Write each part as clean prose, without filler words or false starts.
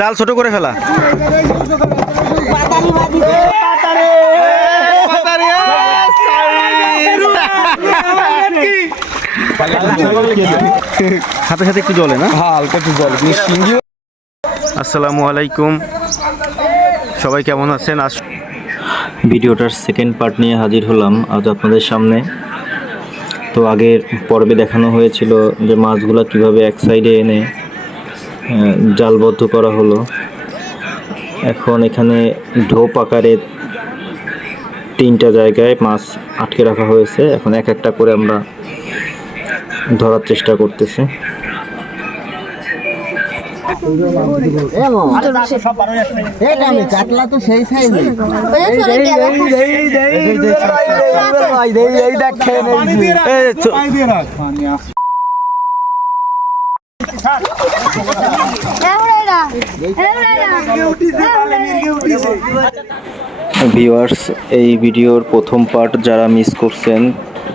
জাল ছোট করে ফেলা। সাথে সাথে একটু জলে না, হালকা একটু জলে। আসসালামু আলাইকুম, সবাই কেমন আছেন? আজ ভিডিওটার সেকেন্ড পার্ট নিয়ে হাজির হলাম আজ আপনাদের সামনে। তো আগের পর্বে দেখানো হয়েছিল যে মাছগুলো কিভাবে এক সাইডে এনে জালবদ্ধ করা হলো। এখন এখানে ঢোপ আকারে 3টা জায়গায় মাছ আটকে রাখা হয়েছে। এখন এক একটা করে আমরা ধরার চেষ্টা করতেছি। ভিউয়ার্স, এই ভিডিওর প্রথম পার্ট যারা মিস করছেন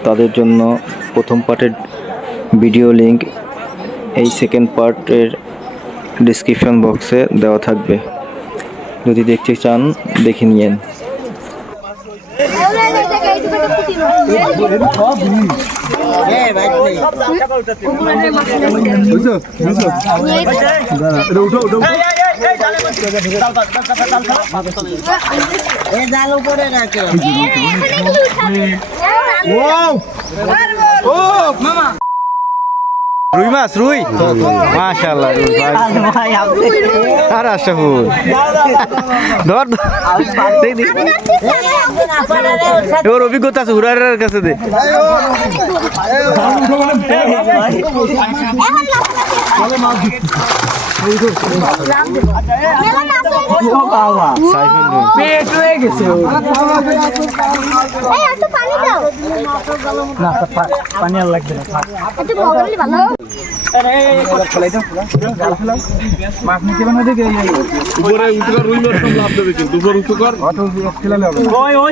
তাদের জন্য প্রথম পার্টের ভিডিও লিংক এই সেকেন্ড পার্টের ডেসক্রিপশন বক্সে দেওয়া থাকবে। যদি দেখতে চান দেখে নিয়েন। রুই মাছ, রুই মাশাআল্লাহ, রুই আর আশরাফুল ধর ওর অভিজ্ঞতা আছে হুরারের কাছে দে। পানি আর লাগবে না।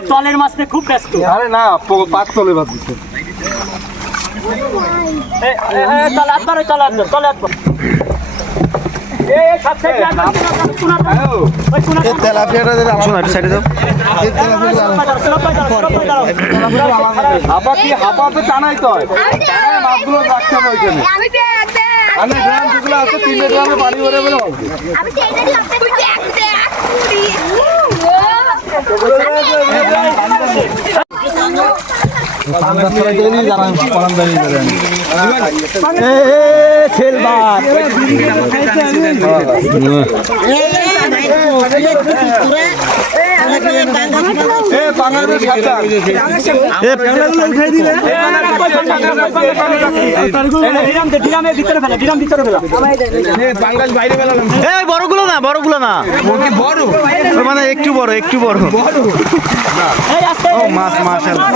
চলের মাছ খুব ব্যস্ত। আরে না, পাঁচ তলে বাদ দিচ্ছে। বড়গুলো না, বড়গুলো না, মানে একটু বড়, একটু বড় মাছ। মাশাআল্লাহ,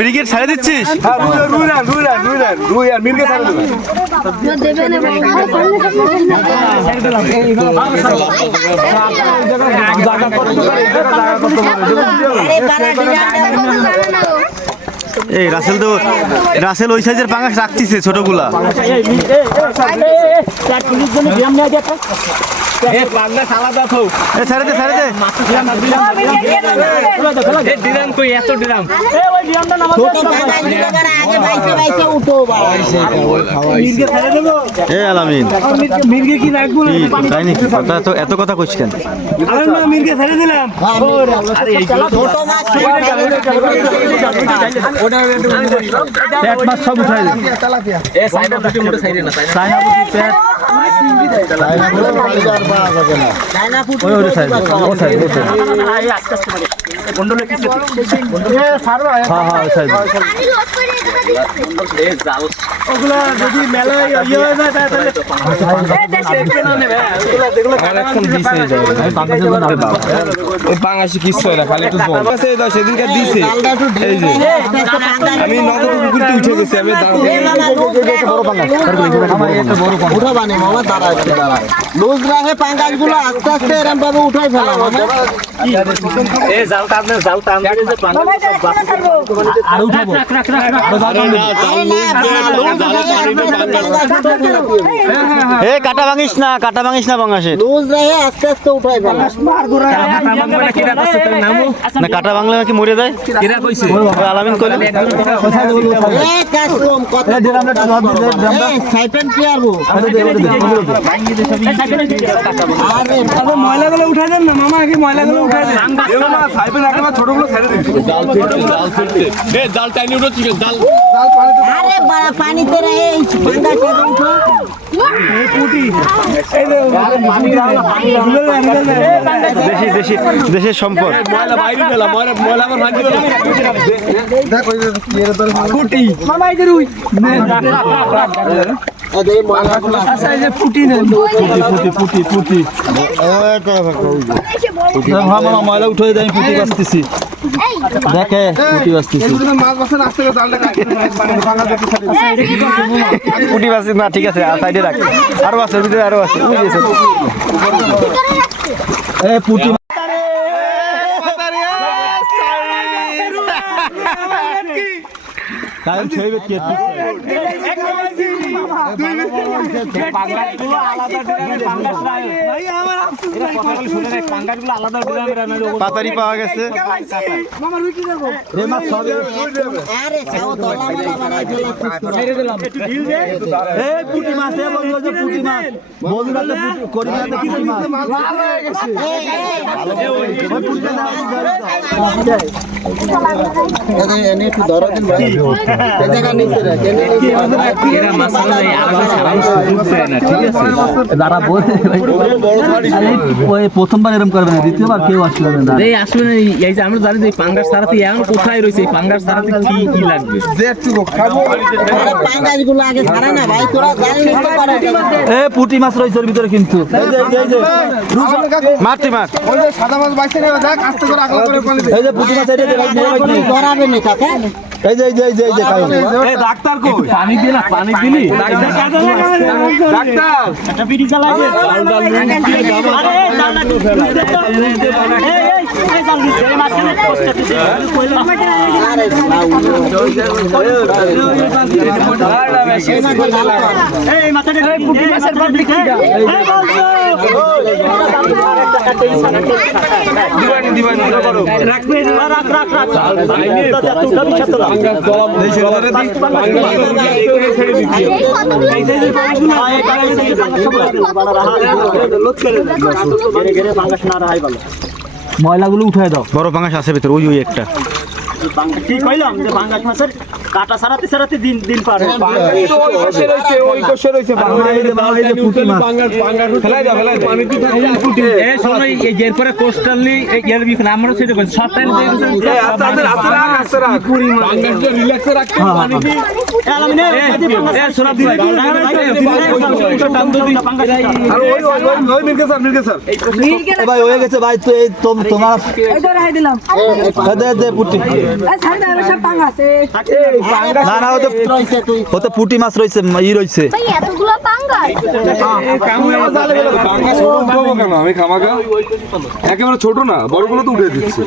ব্রিগেড ছাড়ে দিচ্ছিস? এই রাসেল তো রাসেল ওই সাইজের পাঙাশ রাখতিছে ছোটগুলা। ছেড়ে দে, ছেড়ে দে। আলামিন এত কথা কইস কেন? সব উঠাই ওগুলা যদি মেলায় ইয়ে হয়ে যায় তাহলে বাংলাদেশে কিচ্ছু হয় না, খালি একটু জল আছে। সেদিনকার দিছে এই যে আমি নদী পুকুরতে উঠে গেছি, আমি লুজ রাখে পাঙ্গাস গুলো আস্তে আস্তে এরকম ভাবে উঠাই ফেলা আর উঠাবো এ কাটা ভাঙিস না বাংলাদেশে লুজ রাখে আস্তে আস্তে উঠাই ফেলা না, কাটা ভাঙলে নাকি মরে যায়। ওই আলামিন কইলো ময়লাগুলো উঠাই দেন না মামা, আগে ময়লাগুলো উঠাই দেন। ছোটগুলো ছেড়ে দিচ্ছি। আরে পানিতে রে দেশের সম্পদ। ময়লা উঠে দেয়, আমি পুঁটি বাঁচতেছি। দেখে পুঁটি বাঁচতেছি, পুটি বাসি না, ঠিক আছে সাইডে রাখ। আরো আছে ভিতরে, আরো আছে। পুঁটি পাতারি পাওয়া গেছে। একটু ধরো দিন ভাই, এই জায়গা নিচে রাখ, যারা বলছে প্রথমবার এরকম করবে না, দ্বিতীয়বার কেউ আসলে না। এই আসলে এই যে আমরা জানি যে পাঙ্গাস সারাতে এখন কোথায় রয়েছে, এই পাঙ্গাস সারাতে কি কি লাগবে? পাঙ্গাস গুলো আগে ছাড়া না ভাই, তোরা জানি নিতে পারে। পুঁটি মাছ রয়েছে ওর ভিতরে কিন্তু। মারতি মাছ, সাদা মাছ বাইছে আস্তে করে আগলা করে পানি এই যে পুঁটি মাছ ধরাবে না কাকা, এই যে ডাক্তার কই? পানি দিলি না, পানি দিলি ডাক্তার একটা বিড়ি জ্বালাই দে। আরে জালটা একটু ফেলে দে তো। এই জাল দিছে, এই মাঝখানে পোস্টটা দিছে। আরে এই মাথাটা পুটি মাছের পাবলিক কি গা? এই দিবানি করো রাখবে, রাখ রাখ রাখ। তুই বিখ্যাত না। এই ছেলেটারে দি ছেড়ে দিচ্ছি। ময়লাগুলো উঠে দাও। বড় পাঙ্গাস আছে ভিতরে, ওই একটা। কি কইলাম যে বাংলাদেশ মাছের কাটা সারাতে সারাতে দিন দিন পার হয়। এই শোনো, এই এর পরে কোস্টালি এর বিখন আমরা সেটা কইছি শর্ট টাইম দিয়ে এই সোনা দিলে ভাই হয়ে গেছে ভাই, তো এই তোমার দে পুঁটি। না না, ওতে পুঁটি মাছ রয়েছে, ই রয়েছে। এতগুলো পাঙ্গাস আমি খামাকা একেবারে ছোট না, বড়গুলো তো উঠে দিচ্ছে।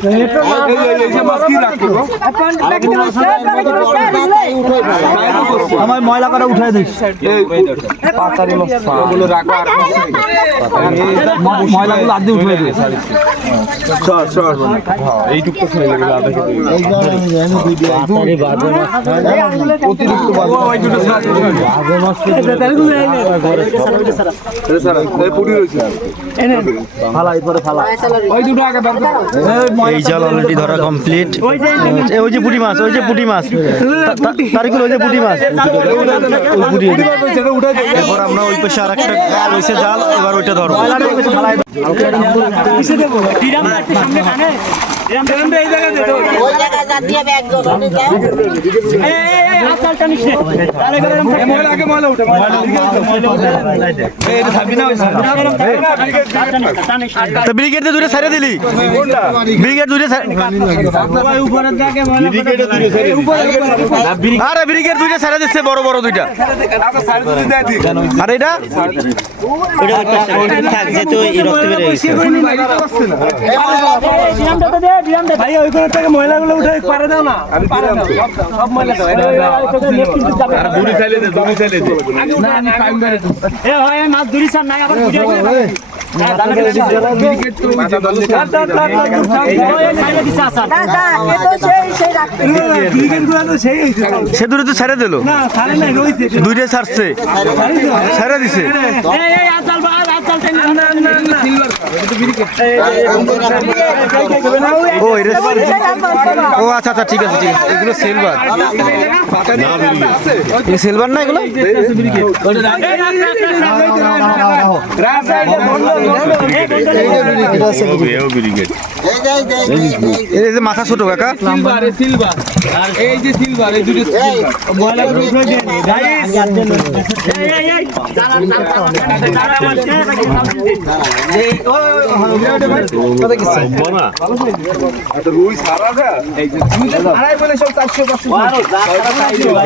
আমার ময়লা করে উঠে দিস, ময়লাগুলো আদি উঠে দিস। এইটুকু ছেড়ে গেলে এই জাল অলরেডি ধরা কমপ্লিট। ওই যে পুঁটি মাছ, ওই যে পুঁটি মাছ, তারিকুল ওই যে পুঁটি মাছ। এরপর আমরা ওই পাশে আর একটা রয়েছে জাল, এবার ওইটা ধরো। সামনে ওই জায়গায় যা দিয়ে ব্যাগ দাও আমি যাও তা ব্রিগেড দূরে ছাড়ে দিলি ব্রিগেড দূরে আরে ব্রিগেড দুইটা ছাড়ে দিচ্ছে বড় বড় দুইটা আর এটা ময়লাগুলো উঠে পারে দাও না সব ময়লা মাছ ধরি স্যার নাই আবার সে দূরে তো ছেড়ে দিল দুইটা ছাড়ছে ছেড়ে দিছে ও এটা ও আচ্ছা আচ্ছা ঠিক আছে ঠিক আছে এগুলো সিলভার সিলভার না এগুলো এই যে মাথা ছোট কাকা এই যে সিলভার এই দুটো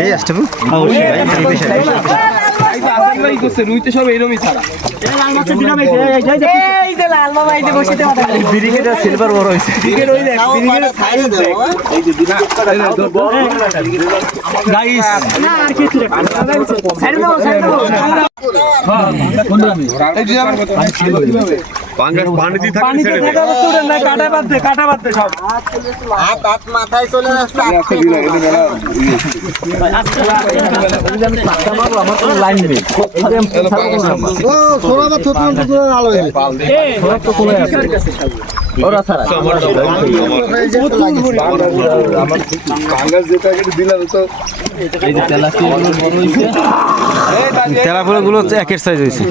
এই আসতে রুইতে সব এরমই ছাড়া সিলভার বড় হয়েছে হাত মাথায় চলে আসছে তেলাপুরা গুলো একের সাইজ হয়েছে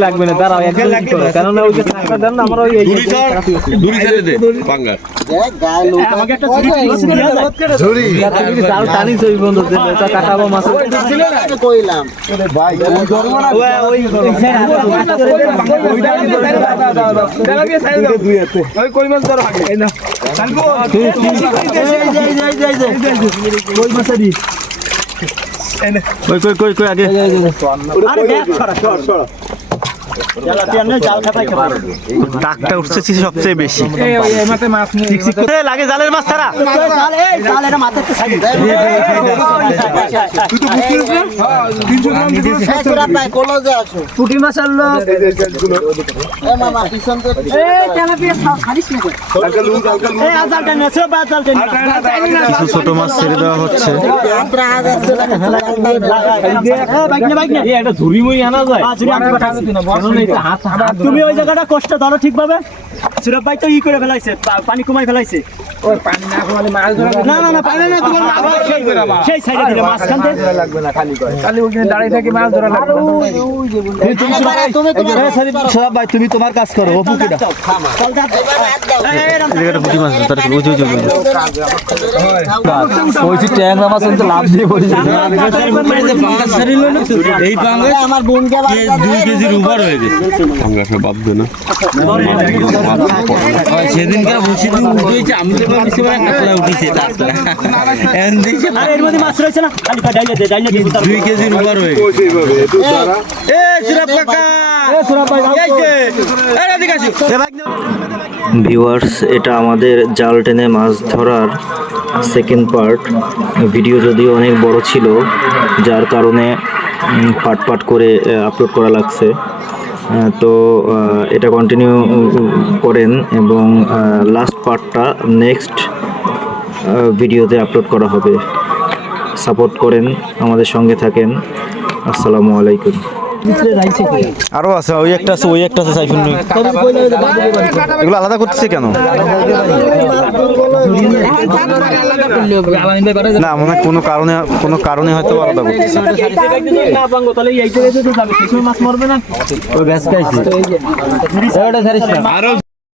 লাগবে না দাঁড়াও কারণ ওই যে দেন না আমরা কাটাবো মাছ কইলাম কই আগে টাকটা উঠছে সবচেয়ে বেশি লাগে জালের মাছ ছাড়া পুঁটি মাছ আনলো মামা পিছন কিছু ছোট মাছ ছেড়ে দেওয়া হচ্ছে তুমি ওই জায়গাটা কষ্ট ধরো ঠিকভাবে সুরভ ভাই তো ই করে ফেলাইছে পানি কমাই ফেলাইছে সেই সাইডে দিলে মাছ খানতে সুরভ ভাই তুমি তোমার কাজ করো পুকুরটা লাভ দিয়ে এই আমার বোনকে 2 কেজির উপর হয়ে গেছে সেদিনকে বসে উঠেছে আমি তো ভাবছি কাতলা উঠেছে আরে এর মধ্যে মাছ রয়েছে না খালি ডাইলে দে 2 কেজির উপর হয়ে ভিউয়ার্স, এটা আমাদের জাল টেনে মাছ ধরার সেকেন্ড পার্ট। ভিডিও যদিও অনেক বড় ছিল, যার কারণে পার্ট পার্ট করে আপলোড করা লাগছে। তো এটা কন্টিনিউ করেন এবং লাস্ট পার্টটা নেক্সট ভিডিওতে আপলোড করা হবে। সাপোর্ট করেন, আমাদের সঙ্গে থাকেন। আসসালামু আলাইকুম। আরো আছে, ওই একটা আছে সাইফুল। এগুলো আলাদা করতেছে কেন? না মনে হয় কোনো কারণে হয়তো আলাদা করতেছে। মাছ মরবে না।